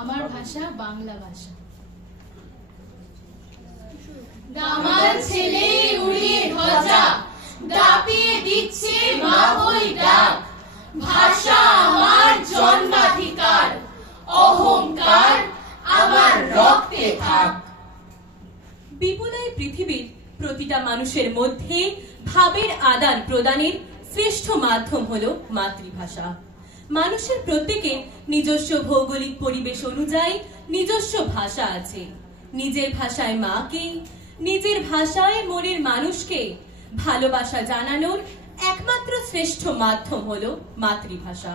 আমার ভাষা বাংলা ভাষা। দামাল ছেলে উড়িয়ে ধ্বজা, দাপিয়ে দিচ্ছে মা বই ডাক। ভাষা আমার জন্মাধিকার, অহংকার আমার রক্তে থাক। বিপুল এই পৃথিবীর প্রতিটা মানুষের মধ্যে ভাবের আদান প্রদানের শ্রেষ্ঠ মাধ্যম হলো মাতৃভাষা। মানুষের প্রত্যেকে নিজস্ব ভৌগোলিক পরিবেশ অনুযায়ী নিজস্ব ভাষা আছে। নিজের ভাষায় মাকে, নিজের ভাষায় মনের মানুষকে ভালোবাসা জানানোর একমাত্র শ্রেষ্ঠ মাধ্যম হলো মাতৃভাষা।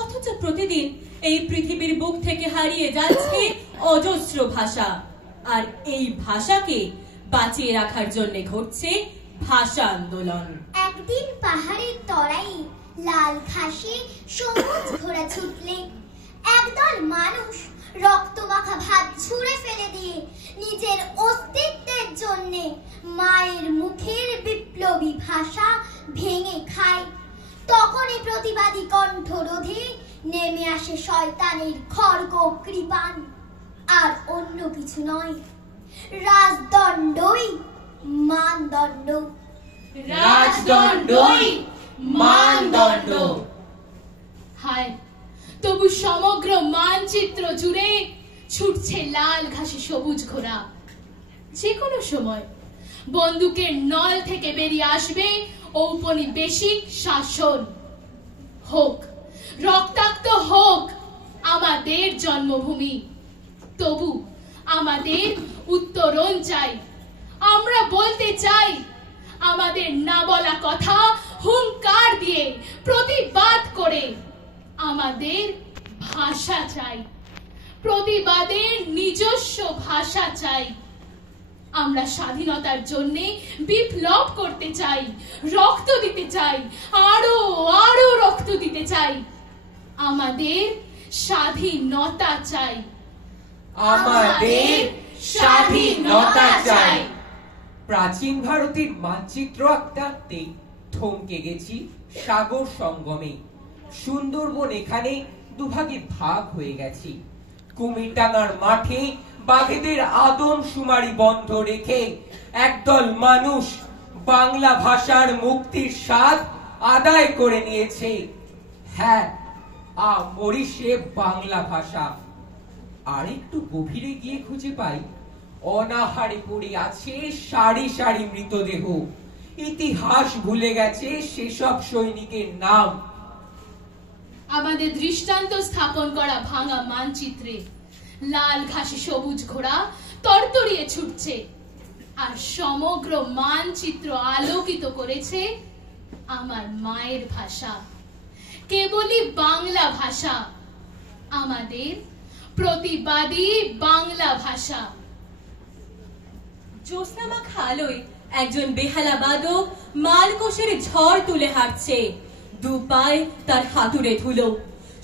অথচ প্রতিদিন এই পৃথিবীর বুক থেকে হারিয়ে যাচ্ছে অজস্র ভাষা, আর এই ভাষাকে বাঁচিয়ে রাখার জন্য ঘটছে ভাষা আন্দোলন। একদিন পাহাড়ের তরাই লাল ঘাসে সবুজ ঘোড়া ছুটলে একদল মানুষ রক্তমাখা ভাত ছুঁড়ে ফেলে দিয়ে নিজের অস্তিত্বের জন্য মায়ের মুখের বিপ্লবী ভাষা ভেঙে খায়। তখনই প্রতিবাদী কণ্ঠরোধে নেমে আসে শয়তানের খড়গ কৃপাণ, আর অন্য কিছু নয়, রাজদণ্ডই মানদণ্ড। রাজদণ্ডই মানদণ্ড। হায়, তবু সমগ্র মানচিত্র জুড়ে ছুটছে লাল ঘাসে সবুজ ঘোড়া। যে কোনো সময় বন্দুকের নল থেকে বেরিয়ে আসবে ঔপনিবেশিক শাসন। হোক, রক্তাক্ত হোক আমাদের জন্মভূমি, তবু আমাদের উত্তরণ চাই। আমরা বলতে চাই, আমাদের না বলা কথা হুঙ্কার দিয়ে প্রতিবাদ করে। আমাদের ভাষা চাই, প্রতিবাদের নিজস্ব ভাষা চাই। আমরা স্বাধীনতার জন্য বিপ্লব করতে চাই, রক্ত দিতে চাই, আরো আরো রক্ত দিতে চাই। আমাদের স্বাধীনতা চাই, আমাদের স্বাধীনতা চাই। প্রাচীন ভারতের মানচিত্র আঁকতে থমকে গেছি সাগর সঙ্গমে। সুন্দরবন এখানে দুভাগে ভাগ হয়ে গেছি। কুমিরটাঙ্গার মাঠে বাঘেদের আদম শুমারি বন্ধ রেখে একদল মানুষ বাংলা ভাষার মুক্তির স্বাদ আদায় করে নিয়েছে। হ্যাঁ, আমরি সে বাংলা ভাষা। আর একটু গভীরে গিয়ে খুঁজে পাই অনাহারে পড়ে আছে সারি সারি মৃতদেহ। ইতিহাস ভুলে গেছে সেসব সৈনিকের নাম। আমাদের দৃষ্টান্ত স্থাপন করা ভাঙা মানচিত্রে লাল ঘাসে সবুজ ঘোড়া তরতরিয়ে ছুটছে, আর সমগ্র মানচিত্র আলোকিত করেছে আমার মায়ের ভাষা, কেবলই বাংলা ভাষা, আমাদের প্রতিবাদী বাংলা ভাষা। জ্যোৎস্নামাখা আলোয় একজন বেহালা বাদক মালকোষের ঝড় তুলে হাঁটছে। দু পায়ে তার হাতুড়ে ধুলো,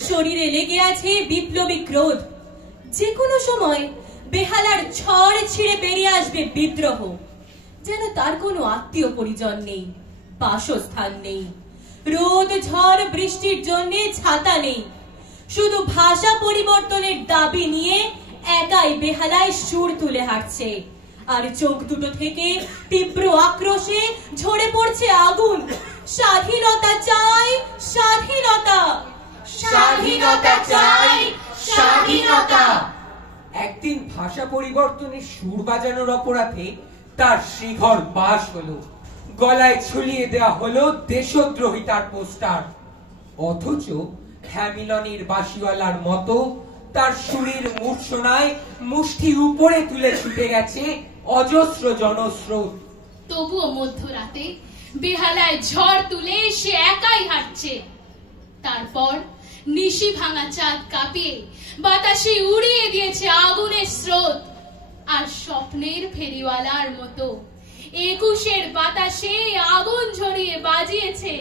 শরীরে লেগে আছে বিপ্লবী ক্রোধ। যে কোনো সময় বেহালার ঝড় ছিঁড়ে বেরিয়ে আসবে বিদ্রোহ। যেন তার কোনো আত্মীয় পরিজন নেই, বাসস্থান নেই, রোদ ঝড় বৃষ্টির জন্য ছাতা নেই। শুধু ভাষা পরিবর্তনের দাবি নিয়ে একাই বেহালায় সুর তুলে হাঁটছে, আর চোখ দুটো থেকে তীব্র আক্রোশে ঝরে পড়ছে আগুন। স্বাধীনতা চাই, স্বাধীনতা, স্বাধীনতা চাই, স্বাধীনতা। একদিন ভাষা পরিবর্তনের সুর বাজানোর অপরাধে তার শ্রীঘর বাস হলো। গলায় ঝুলিয়ে দেওয়া হলো দেশদ্রোহিতার পোস্টার। অথচ হ্যামিলনের বাঁশিওয়ালার মতো তার সুরের মূর্ছনায় মুষ্টি উপরে তুলে ছুটে গেছে অজস্র জনস্রোত। তবুও মধ্যরাতে বেহালায় ঝড় তুলে সে একাই হাঁটছে। তারপর নিশি ভাঙা চাঁদ কাঁপিয়ে বাতাসে উড়িয়ে দিয়েছে আগুনের স্রোত। আর স্বপ্নের ফেরিওয়ালার মতো 21-এর বাতাসে আগুন ঝরিয়ে বাজিয়েছে,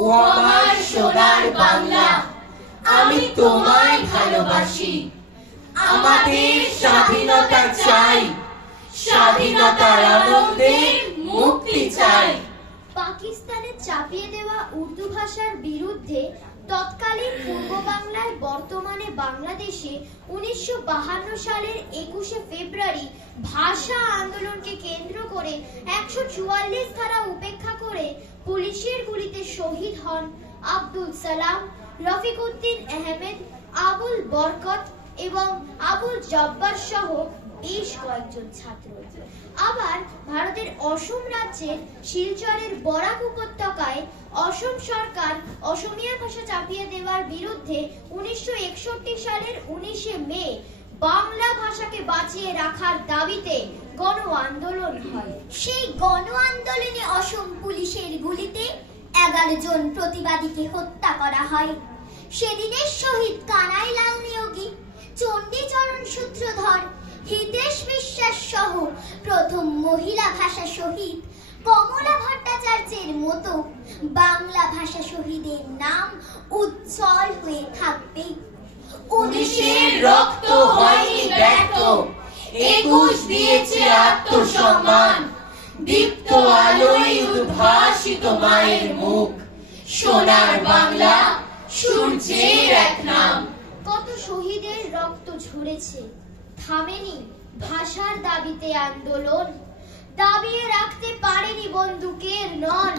ও আমার সোনার বাংলা, আমি তোমায় ভালোবাসি। আমাদের স্বাধীনতা চাই, স্বাধীনতার আনন্দে মুক্তি চাই। পাকিস্তানে চাপিয়ে দেওয়া উর্দু ভাষার বিরুদ্ধে তৎকালীন পূর্ব বাংলায় বর্তমান বাংলাদেশে 1952 সালের 21শে ফেব্রুয়ারি ভাষা আন্দোলনকে কেন্দ্র করে 144 ধারা উপেক্ষা করে পুলিশের গুলিতে শহীদ হন আব্দুল সালাম, রফিক উদ্দিন আহমেদ, আবুল বরকত এবং আবুল জব্বার সহ বেশ কয়েকজন ছাত্র। আবার ভারতের অসম রাজ্যের শিলচরের বরাক উপত্যকায় অসম সরকার অসমীয়া ভাষা চাপিয়ে দেওয়ার বিরুদ্ধে 1961 সালের 19শে মে বাংলা ভাষাকে বাঁচিয়ে রাখার দাবিতে গণ আন্দোলন হয়। সেই গণ আন্দোলনে অসম পুলিশের গুলিতে 11 জন প্রতিবাদীকে হত্যা করা হয়। সেদিনের শহীদ কানাইলাল নিয়োগী, চণ্ডীচরণ সূত্রধর, হিতেশ বিশ্বাস সহ প্রথম মহিলা ভাষা শহীদ কমলা ভট্টাচার্যের মতো বাংলা ভাষা শহীদের নাম উজ্জ্বল হয়ে থাকবে। 19-এর রক্ত হয়নি ব্যর্থ, 21 দিয়েছে আত্মসম্মান, দীপ্ত আলোয় উদ্ভাসিত মায়ের মুখ, সোনার বাংলা সূর্যের এক নাম। কত শহীদের রক্ত ঝরেছে, থামেনি ভাষার দাবিতে আন্দোলন, দাবিয়ে রাখতে পারেনি বন্দুকের নল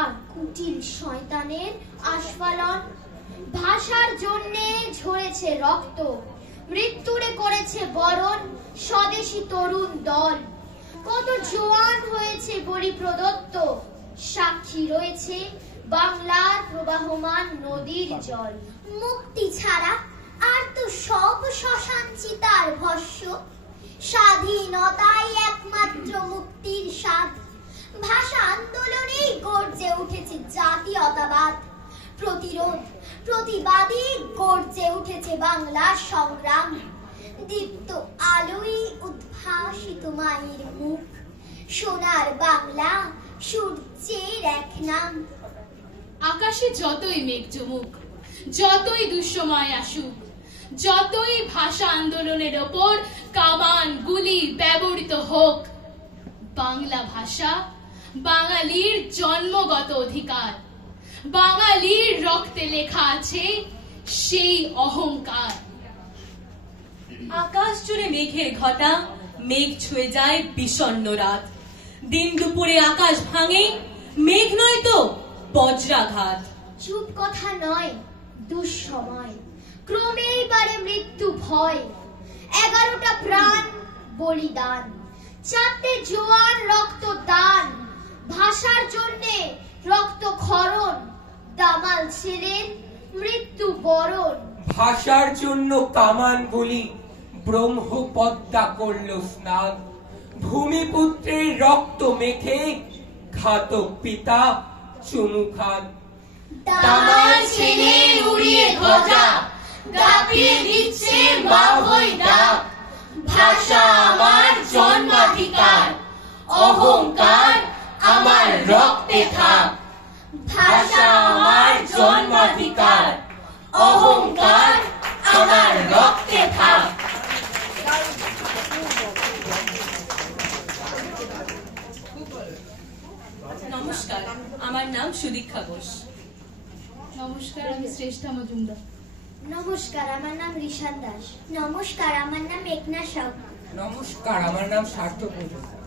আর কুটিল শয়তানের আস্ফালন। ভাষার জন্যে ঝরেছে রক্ত, মৃত্যুরে করেছে বরণ স্বদেশী তরুণ দল। কত জোয়ান হয়েছে বলি প্রদত্ত, সাক্ষী রয়েছে বাংলার প্রবাহমান নদীর জল। মুক্তি ছাড়া আর তো সব শ্মশান চিতার ভস্য, স্বাধীনতাই একমাত্র মুক্তির স্বাদ। ভাষা আন্দোলনেই গর্জে উঠেছে জাতীয়তাবাদ, প্রতিরোধ প্রতিবাদী গর্জে উঠেছে বাংলার সংগ্রাম। দীপ্ত আলোয় উদ্ভাসিত মায়ের মুখ, সোনার বাংলা সূর্যের এক নাম। আকাশে যতই মেঘ জমুক, যতই দুঃসময় আসুক, যতই ভাষা আন্দোলনের ওপর কামান গুলি ব্যবহৃত হোক, বাংলা ভাষা বাঙালির জন্মগত অধিকার। বাঙালির রক্তে লেখা আছে সেই অহংকার। আকাশ জুড়ে মেঘের ঘটা, মেঘ ছুঁয়ে যায় বিষণ্ণ রাত। দিন দুপুরে আকাশ ভাঙে, মেঘ নয় তো বজ্রাঘাত। চুপ কথা নয় দুঃসময়, ক্রমেই বাড়ে মৃত্যু ভয়। 11টা প্রাণ বলিদান, 4টে জোয়ান রক্ত দান। ভাষার জন্যে রক্ত ক্ষরণ, দামাল ছেলের মৃত্যু বরণ। ভাষার জন্য কামান গুলি, ব্রহ্মপদ্মা করল স্নান। ভূমিপুত্রের রক্ত মেখে ঘাতক পিতা চুমু খান। দামাল ছেলে উড়িয়ে ধ্বজা, দাপিয়ে দিচ্ছে মা হই ডাক। ভাষা আমার জন্মাধিকার, অহংকার আমার রক্তে থাক। ভাষা আমার জন্মাধিকার, অহংকার আমার রক্তে থাক। নমস্কার, আমার নাম সুদীক্ষা ঘোষ। নমস্কার, আমি শ্রেষ্ঠা মজুমদার। নমস্কার, আমার নাম ঋষান দাস। নমস্কার, আমার নাম মেঘনা সাউ। নমস্কার, আমার নাম সার্থক মজুমদার।